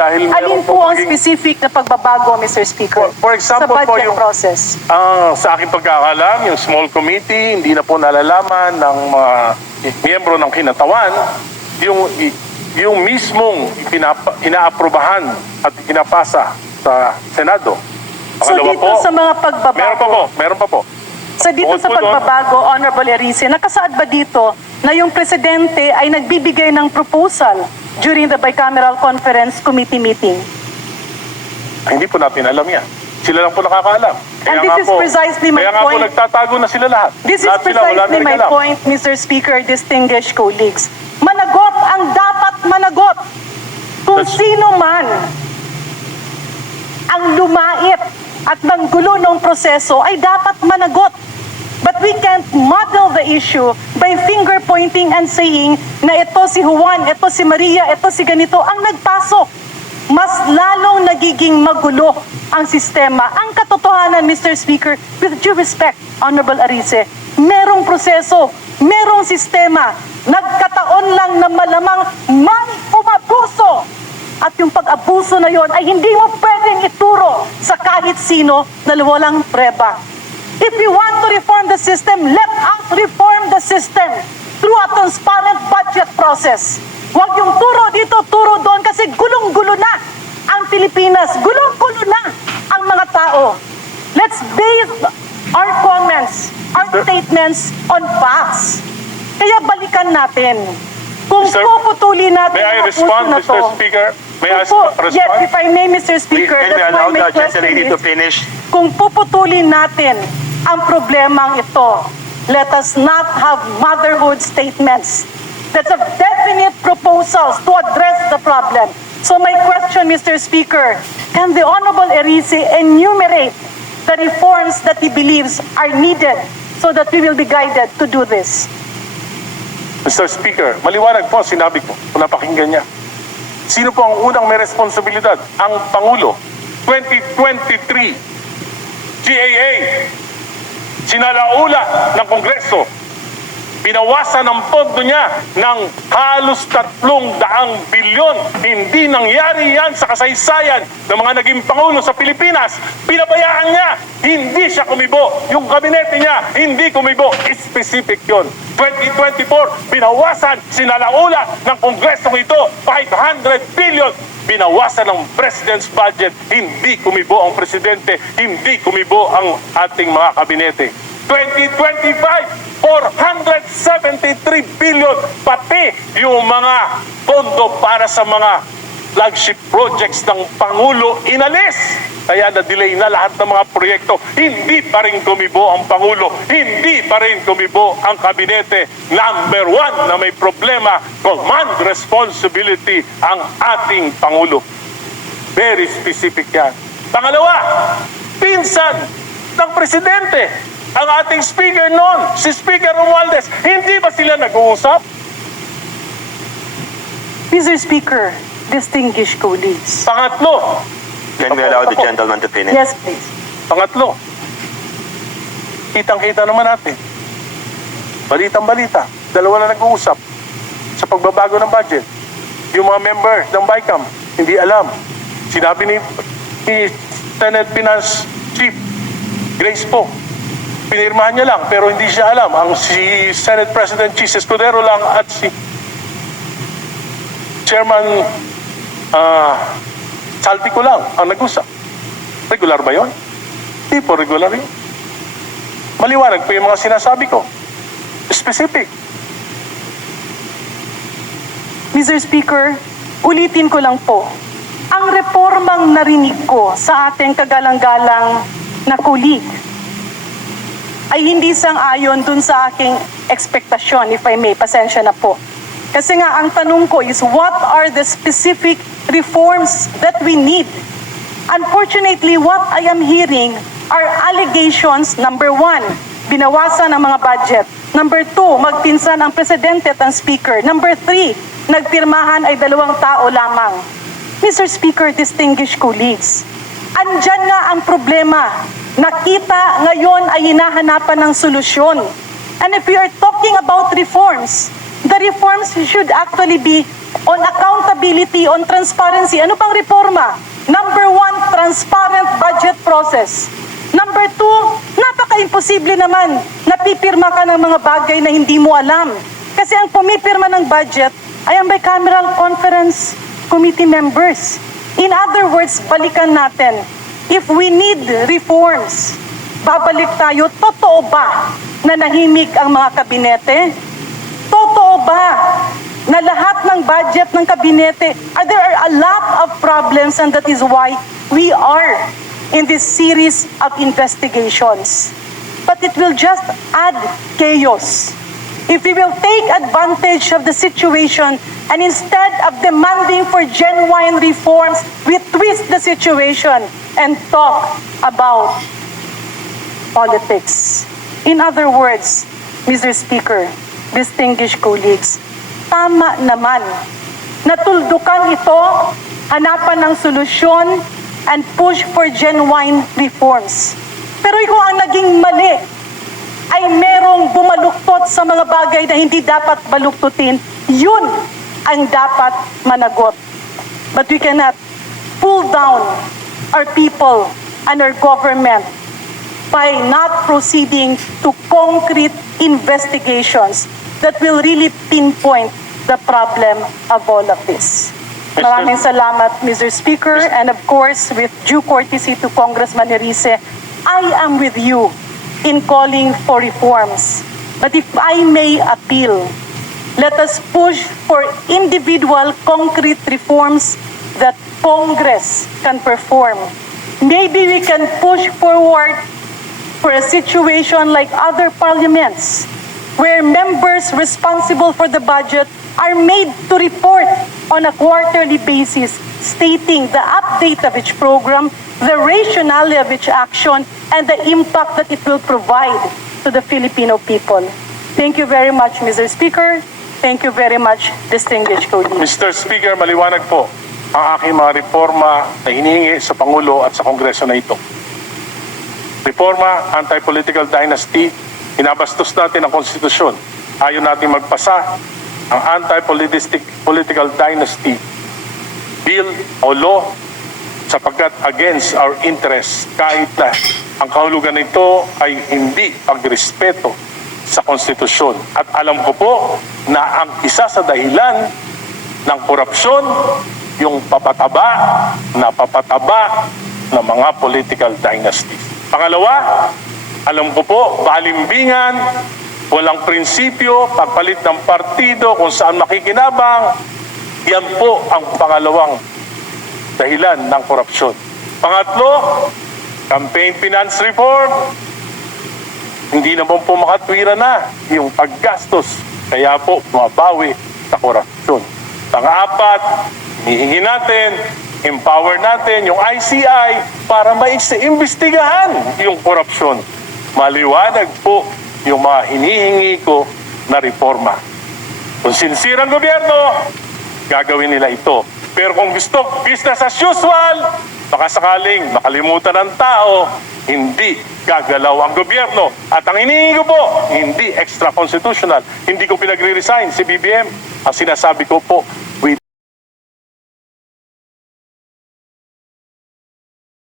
dahil Alin po ang specific na pagbabago, Mr. Speaker, For example sa po, budget yung process? sa aking pagkakalam, yung small committee, hindi na po nalalaman ng mga miyembro ng kinatawan yung mismong inaaprubahan at pinapasa sa Senado. So dito sa mga pagbabago, meron pa po. sa dito Bukod sa po doon, pagbabago, Honorable Erice, nakasaad ba dito na yung presidente ay nagbibigay ng proposal during the bicameral conference committee meeting? hindi po natin alam yan. Sila lang po nakakaalam. And this is precisely my kaya nga po point. nagtatago na sila lahat. This is Lahat sila, wala precisely na rin my alam. point, Mr. Speaker, distinguished colleagues. Managot ang dapat managot. Kung sino man ang lumait at manggulo ng proseso ay dapat managot. But we can't model the issue by finger pointing and saying na ito si Juan, ito si Maria, ito si ganito ang nagpasok. Mas lalong nagiging magulo ang sistema. Ang katotohanan, Mr. Speaker, with due respect, Honorable Arice, merong proseso, merong sistema. Nagkataon lang na malamang may umabuso. At yung pag-abuso na yon ay hindi mo pwedeng ituro sa kahit sino na walang preba. If we want to reform the system, let us reform the system through a transparent budget process. Huwag yung turo dito, turo doon kasi gulong-gulo na ang Pilipinas. Gulong-gulo na ang mga tao. Let's base our comments, our statements on facts. Kaya balikan natin. Kung puputulin natin May I ang respond, puso na to. Mr. Speaker? May I Opo, respond? yes, if I may, Mr. Speaker, Can we that's why allow my the question gentlelady to is, finish? kung puputulin natin ang problemang ito, let us not have motherhood statements. That's a definite proposals to address the problem. So my question, Mr. Speaker, can the Honorable Erice enumerate the reforms that he believes are needed so that we will be guided to do this? Mr. Speaker, maliwanag po sinabi ko kung napakinggan niya. Sino po ang unang may responsibilidad? Ang Pangulo. 2023, GAA, sinalaula ng Kongreso. Binawasan ang pondo niya ng halos 300 bilyon. Hindi nangyari yan sa kasaysayan ng mga naging Pangulo sa Pilipinas. Pinabayaan niya, hindi siya kumibo. Yung kabinete niya, hindi kumibo. Specific yun. 2024, binawasan, sinalaula ng Kongresong ito, 500 billion. Binawasan ng President's budget, hindi kumibo ang Presidente, hindi kumibo ang ating mga kabinete. 2025, 473 billion, pati yung mga pondo para sa mga flagship projects ng Pangulo inalis. Kaya na-delay na lahat ng mga proyekto. Hindi pa rin kumibo ang Pangulo. Hindi pa rin kumibo ang kabinete. Number one na may problema, command responsibility ang ating Pangulo. Very specific yan. Pangalawa, pinsan ng Presidente. Ang ating speaker noon, si Speaker Romualdez, hindi ba sila nag-uusap? Mr. Speaker, distinguished colleagues. Pangatlo, Can we allow the gentleman to finish? Yes, please. Pangatlo, kitang-kita naman natin. Balitang-balita, dalawa na nag-uusap sa pagbabago ng budget. Yung mga member ng BICAM, hindi alam. Sinabi ni Senate Finance Chief Grace po, pinirmahan niya lang pero hindi siya alam. Ang si Senate President Chis Escudero lang at si Chairman Saltico lang ang nag-usap. Regular ba yun? Hindi po regular yun. Maliwanag po yung mga sinasabi ko. Specific. Mr. Speaker, ulitin ko lang po. Ang reformang narinig ko sa ating kagalang-galang na kulig ay hindi sang-ayon dun sa aking ekspektasyon, if I may, pasensya na po. Kasi nga, ang tanong ko is, what are the specific reforms that we need? Unfortunately, what I am hearing are allegations, number one, binawasan ang mga budget. Number two, magpinsan ang presidente at ang speaker. Number three, nagpirmahan ay 2 tao lamang. Mr. Speaker, distinguished colleagues, andyan nga ang problema. Nakita ngayon ay hinahanapan ng solusyon. And if we are talking about reforms, the reforms should actually be on accountability, on transparency. Ano pang reforma? Number 1, transparent budget process. Number 2, napaka-imposible naman na pipirma ka ng mga bagay na hindi mo alam. Kasi ang pumipirma ng budget ay ang bicameral conference committee members. In other words, balikan natin. If we need reforms, babalik tayo, totoo ba na nahimik ang mga kabinete? Totoo ba na lahat ng budget ng kabinete, there are a lot of problems, and that is why we are in this series of investigations. But it will just add chaos. If we will take advantage of the situation and instead of demanding for genuine reforms, we twist the situation and talk about politics. In other words, Mr. Speaker, distinguished colleagues, tama naman. Natuldukan ito, hanapan ng solusyon, and push for genuine reforms. Pero kung ang naging mali ay merong bumaluktot sa mga bagay na hindi dapat baluktutin, yun ang dapat managot. But we cannot pull down our people and our government by not proceeding to concrete investigations that will really pinpoint the problem of all of this. Maraming salamat, Mr. Speaker, and of course, with due courtesy to Congressman Erice, I am with you in calling for reforms. But if I may appeal, let us push for individual concrete reforms that Congress can perform. Maybe we can push forward for a situation like other parliaments, where members responsible for the budget are made to report on a quarterly basis, stating the update of each program, the rationale of each action, and the impact that it will provide to the Filipino people. Thank you very much, Mr. Speaker. Thank you very much, distinguished colleagues. Mr. Speaker, maliwanag po ang aking mga reforma na hinihingi sa Pangulo at sa Kongreso na ito. Reforma, anti-political dynasty, inabastos natin ang konstitusyon. Ayaw natin magpasa ang anti-political dynasty bill o law sapagkat against our interests kahit na ang kahulugan nito ay hindi pagrespeto sa konstitusyon. At alam ko po na ang isa sa dahilan ng korupsyon, yung papataba ng mga political dynasties. Pangalawa, alam ko po, balimbingan, walang prinsipyo, pagpalit ng partido kung saan makikinabang, yan po ang pangalawang dahilan ng korupsyon. Pangatlo, campaign finance reform. Hindi naman po makatwira na yung paggastos, kaya po mabawi sa korupsyon. Pang-apat, hinihingi natin, empower natin yung ICI para maimbestigahan yung korupsyon. Maliwanag po yung mga hinihingi ko na reforma. Kung sincere ang gobyerno, gagawin nila ito. Pero kung gusto business as usual, baka sakaling makalimutan ng tao, hindi gagalaw ang gobyerno. At ang hinihingi ko po, hindi extra-constitutional. Hindi ko pinagre-resign si BBM. Ang sinasabi ko po,